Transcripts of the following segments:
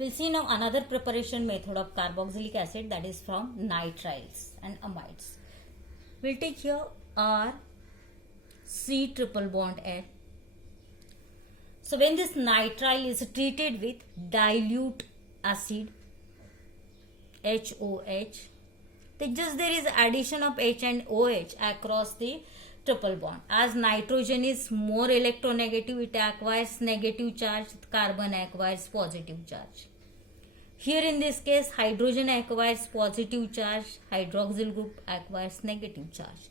We'll see now another preparation method of carboxylic acid, that is from nitriles and amides. We'll take here R C triple bond N. So when this nitrile is treated with dilute acid HOH, then just there is addition of H and OH across the triple bond. As nitrogen is more electronegative, it acquires negative charge, carbon acquires positive charge. Here in this case, hydrogen acquires positive charge, hydroxyl group acquires negative charge.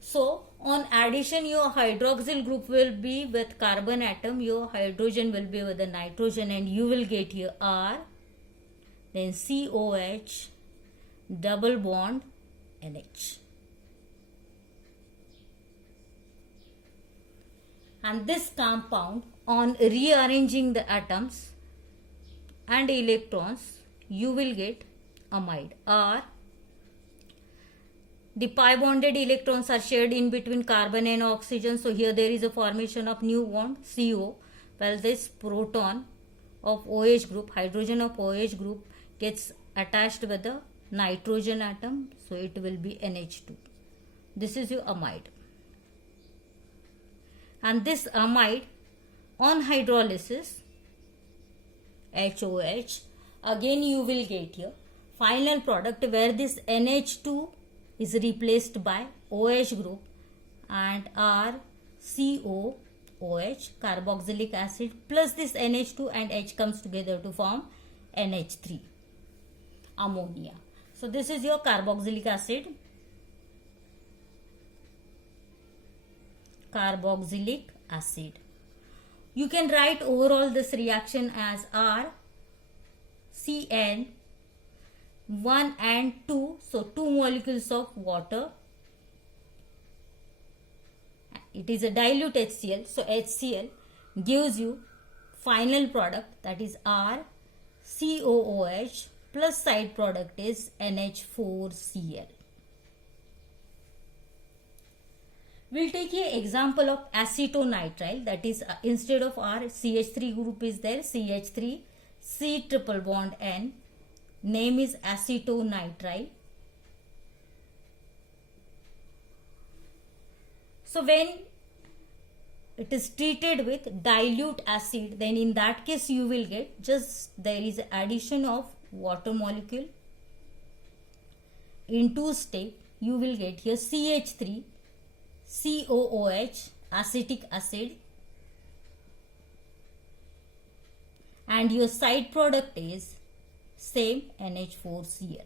So on addition, your hydroxyl group will be with carbon atom, your hydrogen will be with the nitrogen, and you will get here R, then COH, double bond NH. And this compound, on rearranging the atoms and electrons, you will get amide R. The pi bonded electrons are shared in between carbon and oxygen, so here there is a formation of new bond CO, while this proton of OH group, hydrogen of OH group, gets attached with the nitrogen atom, so it will be NH2. This is your amide. And this amide on hydrolysis HOH, again you will get here final product where this NH2 is replaced by OH group and RCOOH, carboxylic acid, plus this NH2 and H comes together to form NH3, ammonia. So this is your carboxylic acid. Carboxylic acid. You can write overall this reaction as R, CN, 1 and 2. So 2 molecules of water. It is a dilute HCl. So HCl gives you final product, that is R, COOH, plus side product is NH4Cl. We'll take an example of acetonitrile, that is instead of R, CH3 group is there, CH3, C triple bond N, name is acetonitrile. So when it is treated with dilute acid, then in that case you will get just there is addition of water molecule. In two step you will get here CH3, COOH, acetic acid, and your side product is same NH4Cl.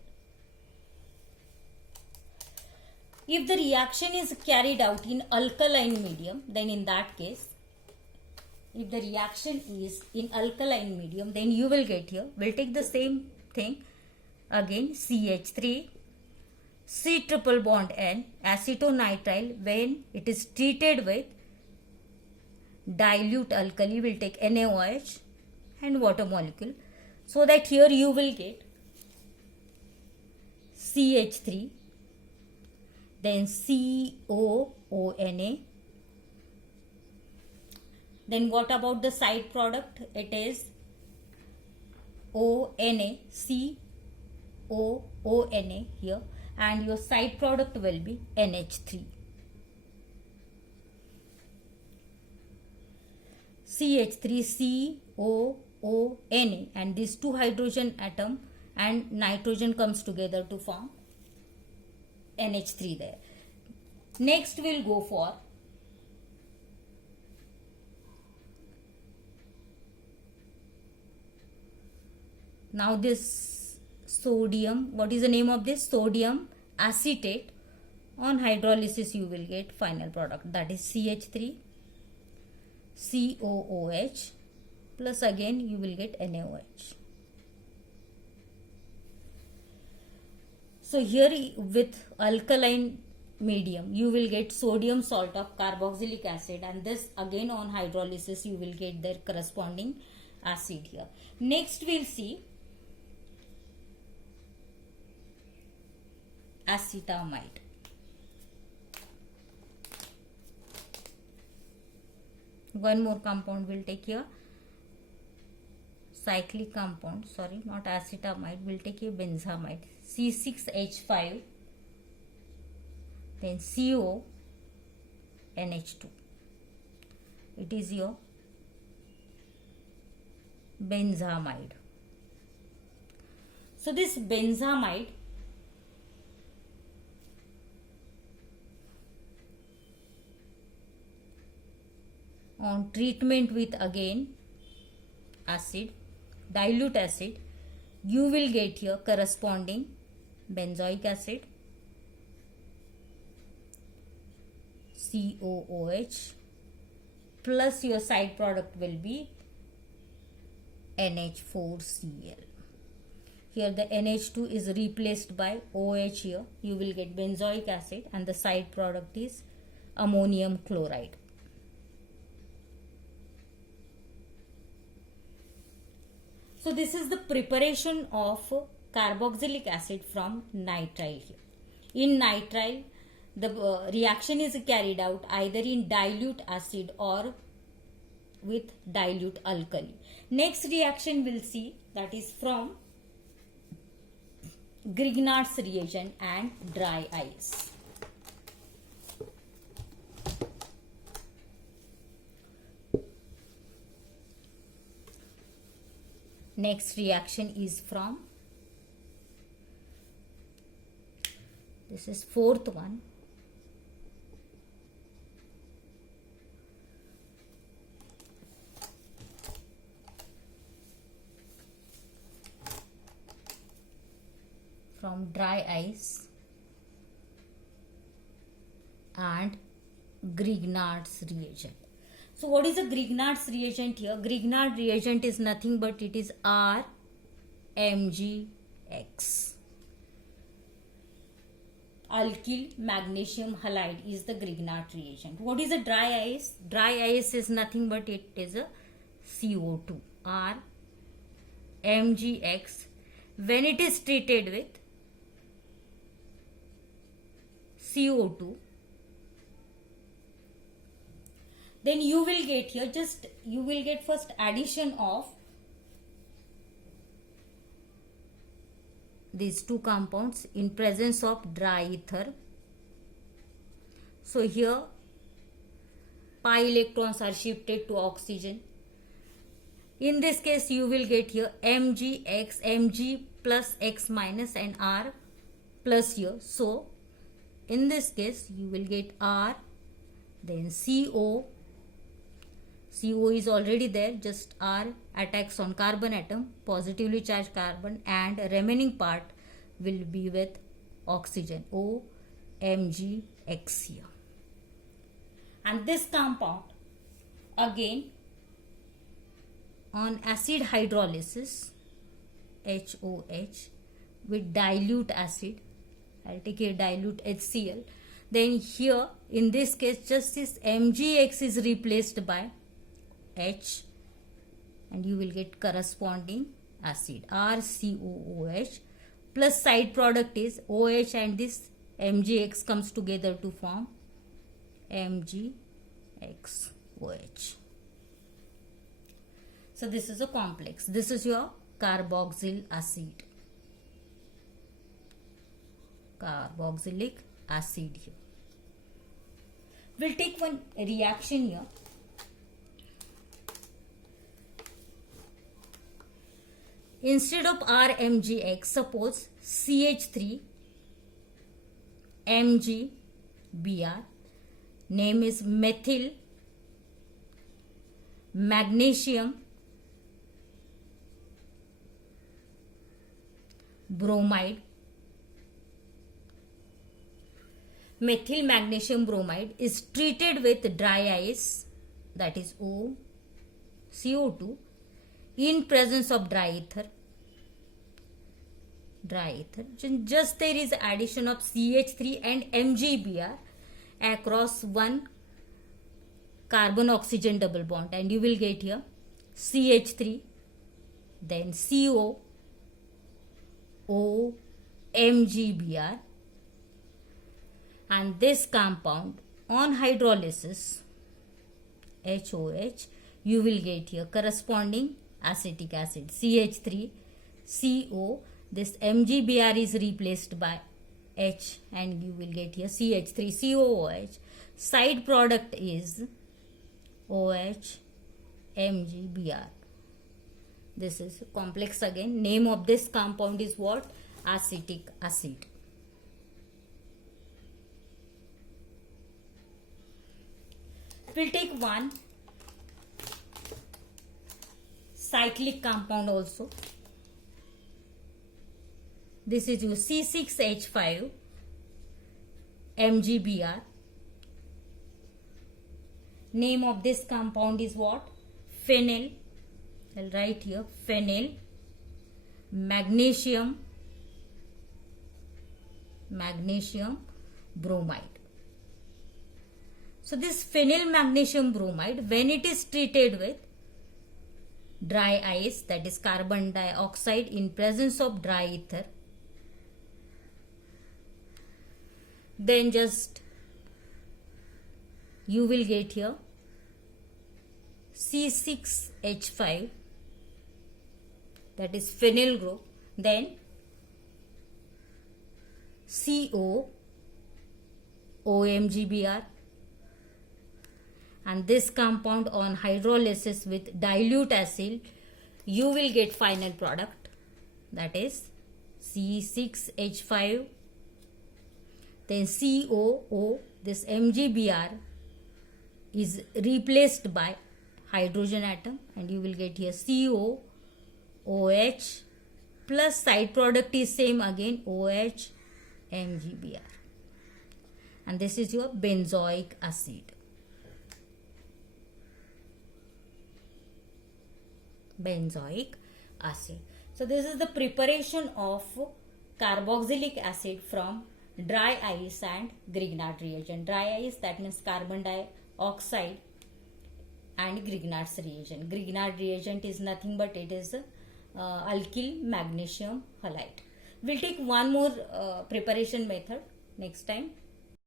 If the reaction is carried out in alkaline medium, then in that case, if the reaction is in alkaline medium, then you will get here, we'll take the same thing again, CH3, C triple bond N, acetonitrile, when it is treated with dilute alkali, will take NaOH and water molecule, so that here you will get CH3, then COONA. Then what about the side product? It is ONA, COONA here, and your side product will be NH3. CH3COONA, and these two hydrogen atom and nitrogen comes together to form NH3 there. Next we'll go for now this sodium. What is the name of this? Sodium acetate. On hydrolysis you will get final product, that is CH3, COOH, plus again you will get NaOH. So here with alkaline medium you will get sodium salt of carboxylic acid, and this again on hydrolysis you will get their corresponding acid here. Next we'll see acetamide. One more compound we'll take here, cyclic compound, sorry, not acetamide, we'll take a benzamide, C6H5, then CO, NH2. It is your benzamide. So this benzamide on treatment with again acid, dilute acid, you will get here corresponding benzoic acid, COOH, plus your side product will be NH4Cl. Here the NH2 is replaced by OH here. You will get benzoic acid and the side product is ammonium chloride. So this is the preparation of carboxylic acid from nitrile here. In nitrile, the reaction is carried out either in dilute acid or with dilute alkali. Next reaction we'll see, that is from Grignard's reagent and dry ice. Next reaction is from, this is fourth one, from dry ice and Grignard's reagent. So what is a Grignard's reagent here? Grignard reagent is nothing but it is RMgX. Alkyl magnesium halide is the Grignard reagent. What is a dry ice? Dry ice is nothing but it is a CO2, RMgX. When it is treated with CO2, then you will get here you will get first addition of these two compounds in presence of dry ether. So here pi electrons are shifted to oxygen. In this case you will get here Mgx, Mg plus X minus and R plus here. So in this case you will get R, then CO. CO is already there, just R attacks on carbon atom, positively charged carbon, and remaining part will be with oxygen, OMgX here. And this compound again on acid hydrolysis, HOH, with dilute acid, I'll take a dilute HCl, then here in this case just this Mgx is replaced by H and you will get corresponding acid, RCOOH, plus side product is OH and this Mgx comes together to form MgXOH. So this is a complex. This is your carboxyl acid, carboxylic acid here. We'll take one reaction here. Instead of RMgX, suppose CH3 MgBr, name is methyl magnesium bromide. Methyl magnesium bromide is treated with dry ice, that is CO2, in presence of dry ether. Just there is addition of CH3 and MgBr across one carbon oxygen double bond, and you will get here CH3, then CO, O, MgBr, and this compound on hydrolysis, HOH, you will get here corresponding acetic acid, CH3CO. This MgBr is replaced by H and you will get here CH3COOH. Side product is OH MgBr. This is complex again. Name of this compound is what? Acetic acid. We'll take one cyclic compound also. This is your C6H5 MgBr. Name of this compound is what? Phenyl. I'll write here phenyl magnesium bromide. So this phenyl magnesium bromide, when it is treated with dry ice, that is carbon dioxide in presence of dry ether, then just you will get here C6H5, that is phenyl group, then COOMGBr, and this compound on hydrolysis with dilute acid, you will get final product, that is C6H5, then COO, this MgBr is replaced by hydrogen atom and you will get here COOH plus side product is same again OH MgBr, and this is your benzoic acid. Benzoic acid. So this is the preparation of carboxylic acid from dry ice and Grignard reagent. Dry ice, that means carbon dioxide, and Grignard's reagent. Grignard reagent is nothing but it is alkyl magnesium halide. We'll take one more preparation method next time.